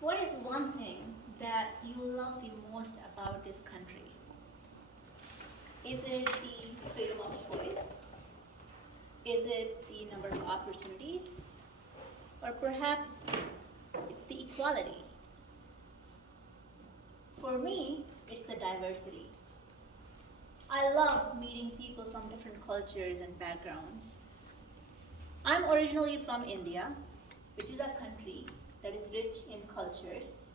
What is one thing that you love the most about this country? Is it the freedom of choice? Is it the number of opportunities? Or perhaps it's the equality? For me, it's the diversity. I love meeting people from different cultures and backgrounds. I'm originally from India, which is a country that is rich in cultures,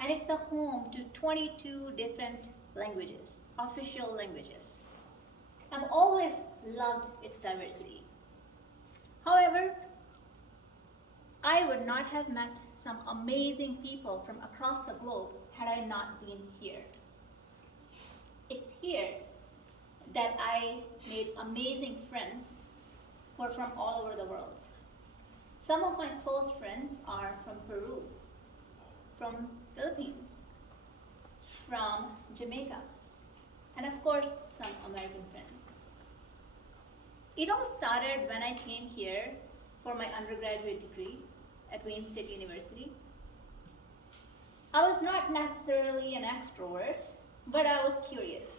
and it's a home to 22 different languages, official languages. I've always loved its diversity. However, I would not have met some amazing people from across the globe had I not been here. It's here that I made amazing friends who are from all over the world. Some of my close friends are from Peru, from Philippines, from Jamaica, and of course, some American friends. It all started when I came here for my undergraduate degree at Wayne State University. I was not necessarily an extrovert, but I was curious.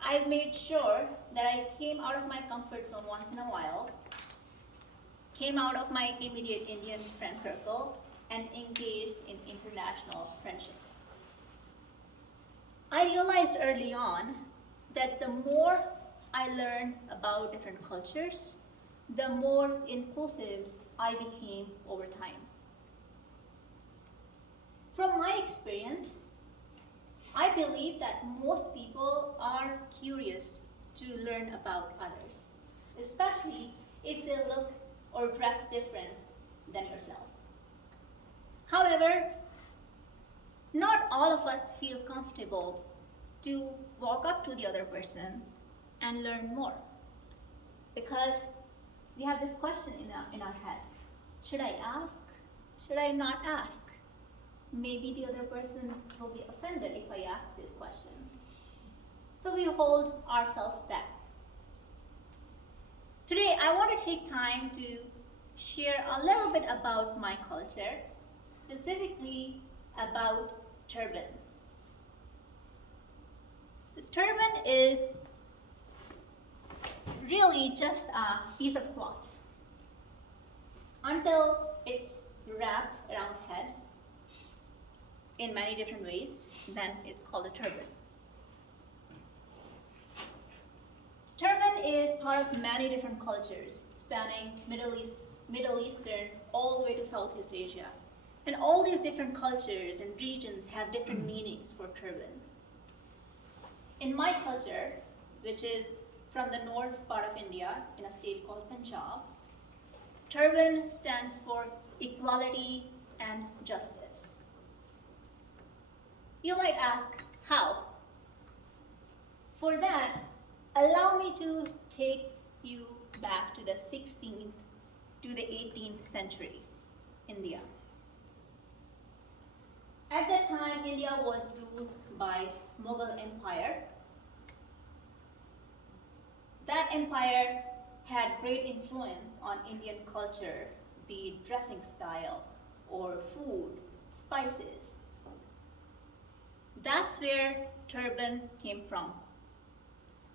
I made sure that I came out of my comfort zone once in a while, came out of my immediate Indian friend circle, and engaged in international friendships. I realized early on that the more I learned about different cultures, the more inclusive I became over time. From my experience, I believe that most people are curious to learn about others, especially if they look or dress different than yourself. However, not all of us feel comfortable to walk up to the other person and learn more, because we have this question in our head. Should I ask? Should I not ask? Maybe the other person will be offended if I ask this question. So we hold ourselves back. Today, I want to take time to share a little bit about my culture, specifically about turban. So turban is really just a piece of cloth until it's wrapped around head in many different ways, then it's called a turban. Turban is part of many different cultures spanning Middle Eastern all the way to Southeast Asia. And all these different cultures and regions have different meanings for turban. In my culture, which is from the north part of India in a state called Punjab, turban stands for equality and justice. You might ask, how? For that, allow me to take you back to the 16th to the 18th century India. At that time, India was ruled by Mughal Empire. That empire had great influence on Indian culture, be it dressing style or food, spices. That's where turban came from.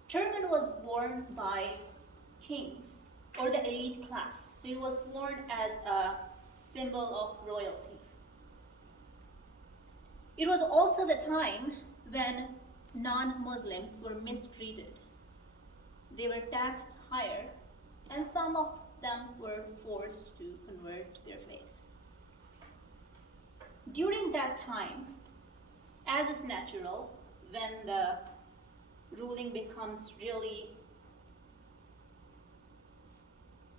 Turban was worn by kings or the elite class. It was worn as a symbol of royalty. It was also the time when non-Muslims were mistreated. They were taxed higher, and some of them were forced to convert their faith. During that time, as is natural, when the ruling becomes really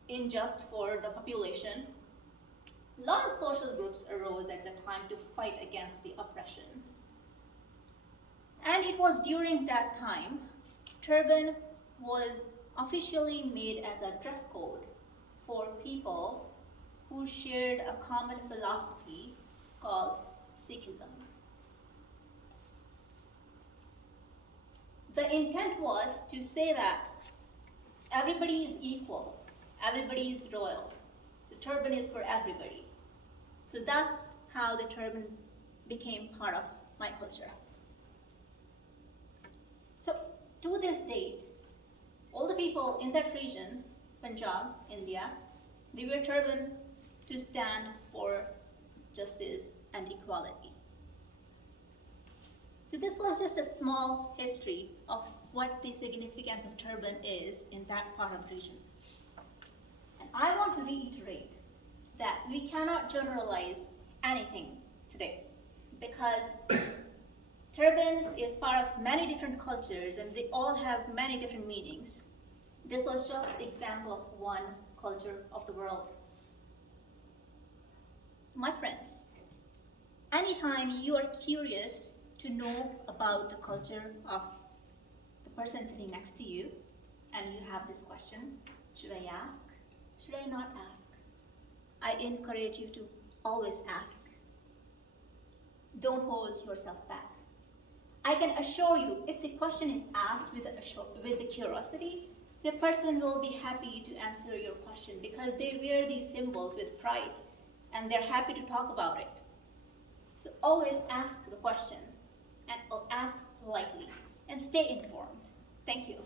unjust for the population, a lot of social groups arose at the time to fight against the oppression. And it was during that time, turban was officially made as a dress code for people who shared a common philosophy called Sikhism. The intent was to say that everybody is equal, everybody is royal. The turban is for everybody. So that's how the turban became part of my culture. So to this date, all the people in that region, Punjab, India, they wear turban to stand for justice and equality. So this was just a small history of what the significance of turban is in that part of the region. And I want to reiterate that we cannot generalize anything today, because turban is part of many different cultures and they all have many different meanings. This was just an example of one culture of the world. So my friends, anytime you are curious to know about the culture of the person sitting next to you, and you have this question, should I ask? Should I not ask? I encourage you to always ask. Don't hold yourself back. I can assure you, if the question is asked with the curiosity, the person will be happy to answer your question because they wear these symbols with pride and they're happy to talk about it. So always ask the question and ask politely and stay informed. Thank you.